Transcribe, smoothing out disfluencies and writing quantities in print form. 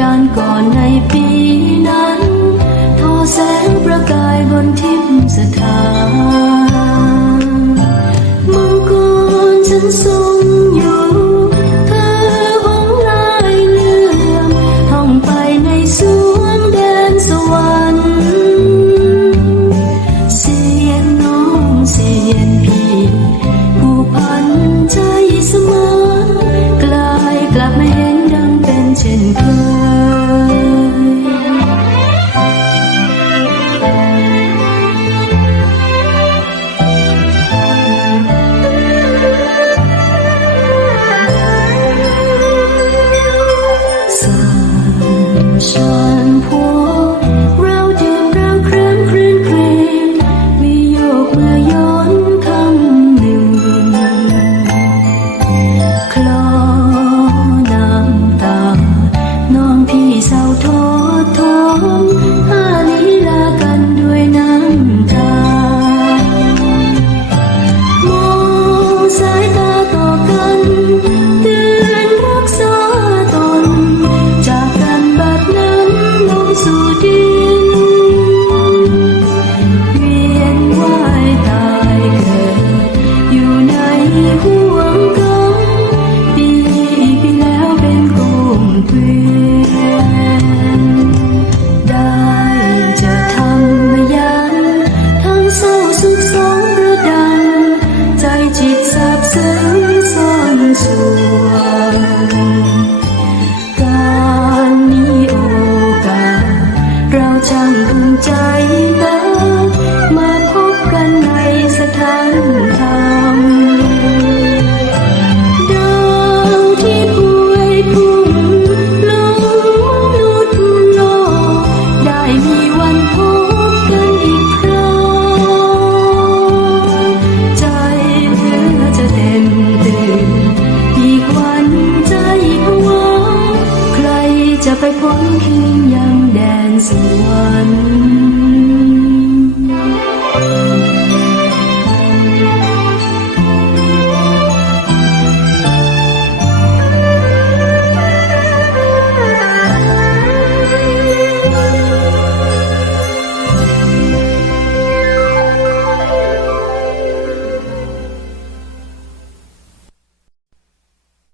การก่อนในปีนั้นทอแสงประกายบนทิพย์สถานมังกรฉันทรงอยู่เธอหงลายเลื่อมท่องไปในสวงแดนสวรรค์เสียนน้องเสียนพี่ผู้พันใจเสมอกลายกลับมาเห็นดังเป็นเช่นเคยฉันพบเราดื่มเราเคลิ้มคลื่นเครงวิโยกเมื่อย้อนคำหนึ่งคลอน้ำตาน้องพี่เศร้าทอดทนห้าลีลากันด้วยน้ำตามองสายตาต่อกันเตือนรักษาตนจากกันบัดนั้นลงสู่ดินเวียนว่ายตายเกิดอยู่ในห่วงกรรมปีแล้วเป็นกุมเกวียนได้เจอธรรมยันทั้งเศร้าสุขสองระดังใจจิตซาบซึ้งซ่อนส่วนการนี้โอกาสเราช่างพึงใจนักมาพบกันในสถานธรรมดาวที่ป่วยพุ่งลงมนุษย์โลกได้มีวันพบกันอีกครั้งใจเพื่อจะเต้นตื่นอีกวันใจผวาใครจะไปพ้นคืนยังแดนสวรรค์